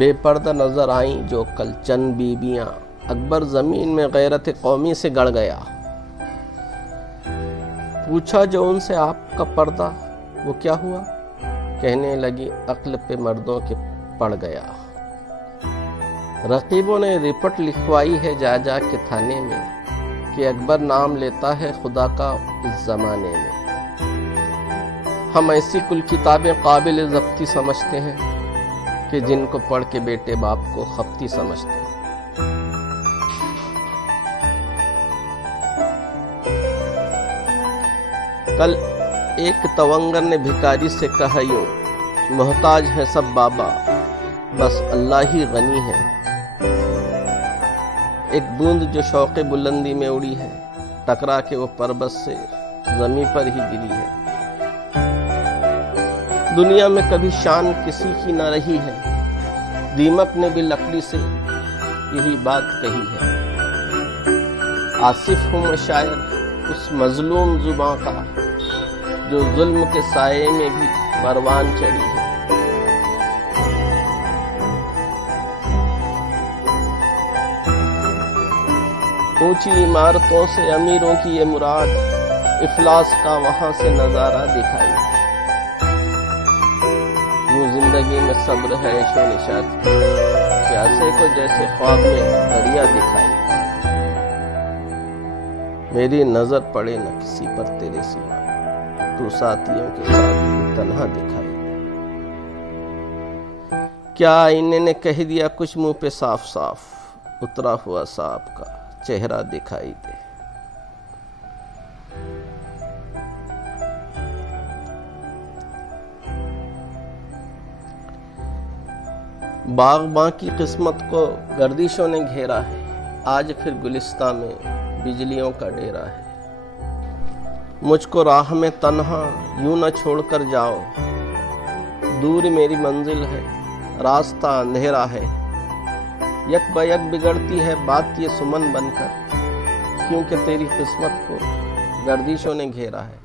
बेपर्दा नजर आईं जो कल चंद बीबियां, अकबर जमीन में गैरत कौमी से गड़ गया। पूछा जो उनसे आपका पर्दा वो क्या हुआ? कहने लगी अक्ल पे मर्दों के पड़ गया। रकीबों ने रिपोर्ट लिखवाई है जा जा के थाने में कि अकबर नाम लेता है खुदा का इस जमाने में। हम ऐसी कुल किताबें काबिल ज़ब्ती समझते हैं कि जिनको पढ़ के बेटे बाप को खपती समझते हैं। कल एक तवंगर ने भिखारी से कहा यूं, मोहताज है सब बाबा, बस अल्लाह ही गनी है। एक बूंद जो शौक़े बुलंदी में उड़ी है, टकरा के वो पर्वत से जमीन पर ही गिरी है। दुनिया में कभी शान किसी की न रही है, दीमक ने भी लकड़ी से यही बात कही है। आसिफ हूँ मैं शायर उस मजलूम जुबां का, जो जुल्म के साये में भी परवान चढ़ी है। ऊंची इमारतों से अमीरों की ये मुराद, इफलास का वहां से नजारा दिखाई। यूं जिंदगी में सब्र है ऐशो निशात, प्यासे को जैसे ख्वाब में दरिया दिखाई। मेरी नजर पड़े न किसी पर तेरे सिवा, तू साथियों के साथ तन्हा दिखाई। क्या आईने ने कह दिया कुछ मुंह पे साफ साफ, उतरा हुआ सांप का चेहरा दिखाई दे। बागबां की किस्मत को गर्दिशों ने घेरा है, आज फिर गुलिस्तां में बिजलियों का डेरा है। मुझको राह में तन्हा यूं न छोड़कर जाओ, दूर मेरी मंजिल है रास्ता अंधेरा है। यक बयक बिगड़ती है बात ये सुमन बनकर, क्योंकि तेरी किस्मत को गर्दिशों ने घेरा है।